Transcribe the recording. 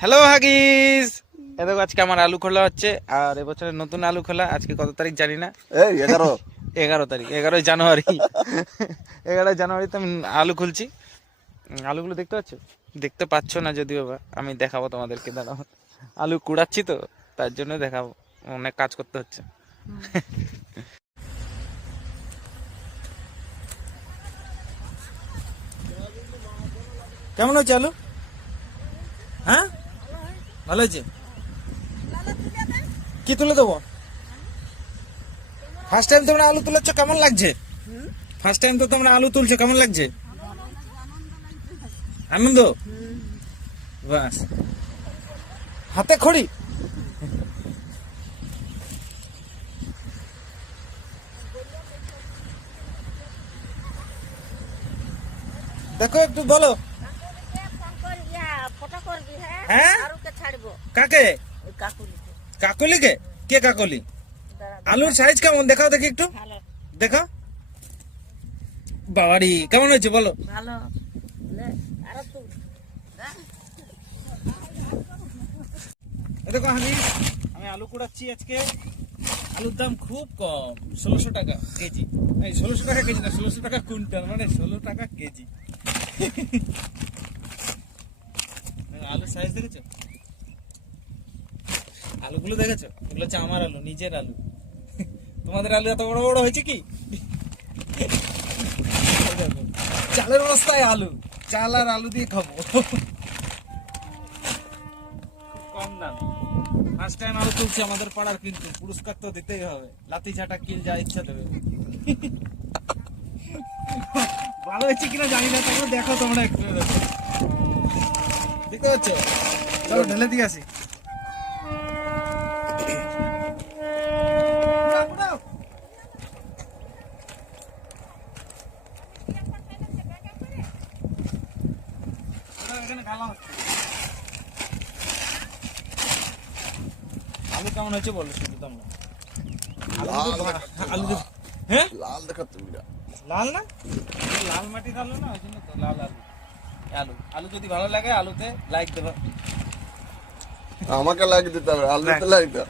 Hello Huggies, এ দেখো আজকে আমার আলু খোলা হচ্ছে। আর এবছরের নতুন আলু খোলা। আজকে কত তারিখ জানি না। এই 11 11 তারিখ, 11ই জানুয়ারি। 11ই জানুয়ারিতে আমি আলু খুলছি। আলুগুলো দেখতে পাচ্ছ? দেখতে পাচ্ছ না যদিও বা, আমি দেখাবো তোমাদেরকে, দাঁড়াও। আলু কুড়াচ্ছি তো, তার জন্য দেখাবো। অনেক কাজ করতে হচ্ছে। কেমন হচ্ছে আলু? হ্যাঁ, ভালো হয়েছে। কি তুলে দেবো? ফার্স্ট টাইম তোমরা আলু তুলেছো, কেমন লাগছে? ফার্স্ট টাইম তো তোমরা আলু তুলছো, কেমন লাগছে? আনন্দ, বাস। হাতে খড়ি। দেখো একটু বলো। হ্যাঁ, কাকে? কাকলিকে? কে কাকলি? আলুর সাইজ কেমন দেখাও দেখি একটু। দেখো বাবারি, কেমন হয়েছে বলো? দেখো আমি আলু কুড়াচ্ছি আজকে। আলুর দাম খুব কম, 1600 টাকা কেজি। এই 1600 টাকা কেজি না, 1600 টাকা কুইন্টাল, মানে 16 টাকা কেজি। আলুর সাইজ দেখেছো? আলুগুলো দেখেছো? এগুলো হচ্ছে আমার আলু, নিজের আলু। তোমাদের আলু এত বড় বড় হয়েছে কি? চালের বস্তায় আলু, চাল আর আলু দিয়ে খাবো। খুব কম দাম। ফার্স্ট টাইম আলু তুলছে আমাদের পাড়ার, কিন্তু পুরস্কার তো দিতেই হবে। লাঠি ঝাঁটা কিল যা ইচ্ছা দেবে। ভালো হয়েছে কিনা জানি না, তারপরে দেখো তোমরা একটু। দেখতে পাচ্ছ? চলো ঢেলে দিয়ে আসি। এখানে ঢালা হচ্ছে। আলু কেমন হয়েছে বলো শুধু তোমরা। আলু হ্যাঁ, লাল দেখাচ্ছে বিরা। লাল না, লাল মাটির আলু না, ওই জন্য তো লাল আলু। আলু আলু যদি ভালো লাগে আলুতে লাইক দেবা। আমাকে লাইক দিতে হবে, আলুতে লাইক দাও।